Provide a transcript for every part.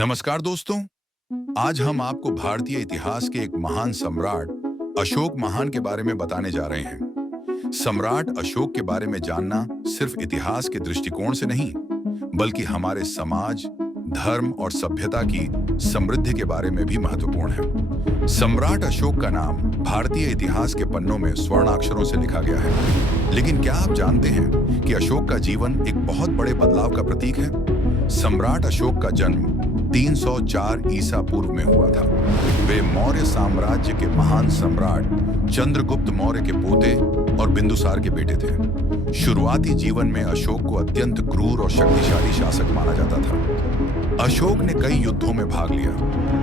नमस्कार दोस्तों। आज हम आपको भारतीय इतिहास के एक महान सम्राट अशोक महान के बारे में बताने जा रहे हैं। सम्राट अशोक के बारे में जानना सिर्फ इतिहास के दृष्टिकोण से नहीं, बल्कि हमारे समाज, धर्म और सभ्यता की समृद्धि के बारे में भी महत्वपूर्ण है। सम्राट अशोक का नाम भारतीय इतिहास के पन्नों में स्वर्णाक्षरों से लिखा गया है। लेकिन क्या आप जानते हैं कि अशोक का जीवन एक बहुत बड़े बदलाव का प्रतीक है? सम्राट अशोक का जन्म 304 ईसा पूर्व में हुआ था। वे मौर्य साम्राज्य के महान सम्राट चंद्रगुप्त मौर्य के पोते और बिंदुसार के बेटे थे। शुरुआती जीवन में अशोक को अत्यंत क्रूर और शक्तिशाली शासक माना जाता था। अशोक ने कई युद्धों में भाग लिया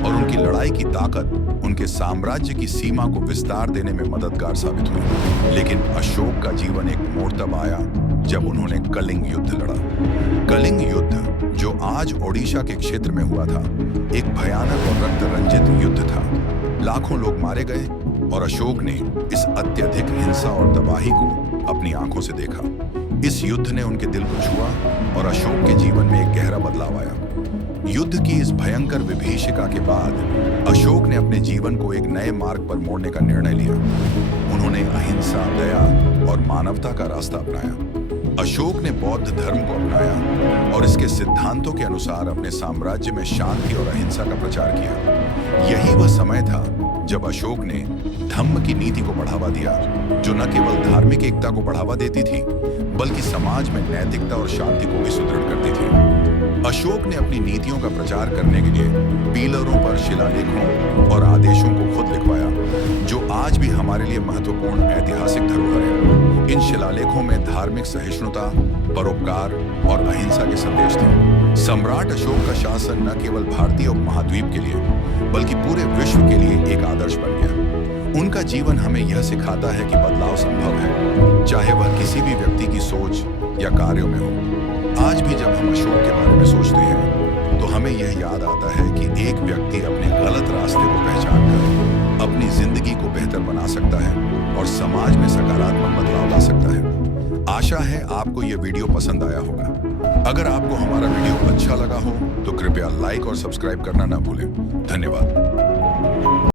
और उनकी लड़ाई की ताकत उनके साम्राज्य की सीमा को विस्तार देने में मददगार साबित हुई। लेकिन अशोक का जीवन एक मोड़ तब आया जब उन्होंने कलिंग युद्ध लड़ा। कलिंग युद्ध, जो आज ओडिशा के क्षेत्र में हुआ था, एक भयानक और रक्त रंजित युद्ध था। लाखों लोग मारे गए और अशोक ने इस अत्यधिक हिंसा और तबाही को अपनी आंखों से देखा। इस युद्ध ने उनके दिल को छुआ और अशोक के जीवन में एक गहरा बदलाव आया। युद्ध की इस भयंकर विभीषिका के बाद अशोक ने अपने जीवन को एक नए मार्ग पर मोड़ने का निर्णय लिया। उन्होंने अहिंसा, दया और मानवता का रास्ता अपनाया। अशोक ने बौद्ध धर्म को अपनाया और इसके सिद्धांतों के अनुसार अपने साम्राज्य में शांति और अहिंसा का प्रचार किया। यही वह समय था जब अशोक ने धम्म की नीति को बढ़ावा दिया, जो न केवल धार्मिक एकता को बढ़ावा देती थी, बल्कि समाज में नैतिकता और शांति को भी सुदृढ़ करती थी। अशोक ने अपनी नीतियों का प्रचार करने के लिए पीलरों पर शिलालेखों और आदेशों को खुद लिखवाया, जो आज भी हमारे लिए महत्वपूर्ण ऐतिहासिक धरोहर है। इन शिलालेखों में धार्मिक सहिष्णुता, परोपकार और अहिंसा के संदेश थे। सम्राट अशोक का शासन न केवल भारतीय उपमहाद्वीप के लिए, बल्कि पूरे विश्व के लिए एक आदर्श बन गया। उनका जीवन हमें यह सिखाता है कि बदलाव संभव है, चाहे वह किसी भी व्यक्ति की सोच या कार्यों में हो। आज भी जब हम अशोक के बारे में सोचते हैं, तो हमें यह याद आता है कि एक व्यक्ति अपने गलत रास्ते को पहचानकर अपनी जिंदगी को बेहतर बना सकता है और समाज में सकारात्मक बदलाव ला सकता है। आशा है आपको यह वीडियो पसंद आया होगा। अगर आपको हमारा वीडियो अच्छा लगा हो तो कृपया लाइक और सब्सक्राइब करना ना भूलें। धन्यवाद।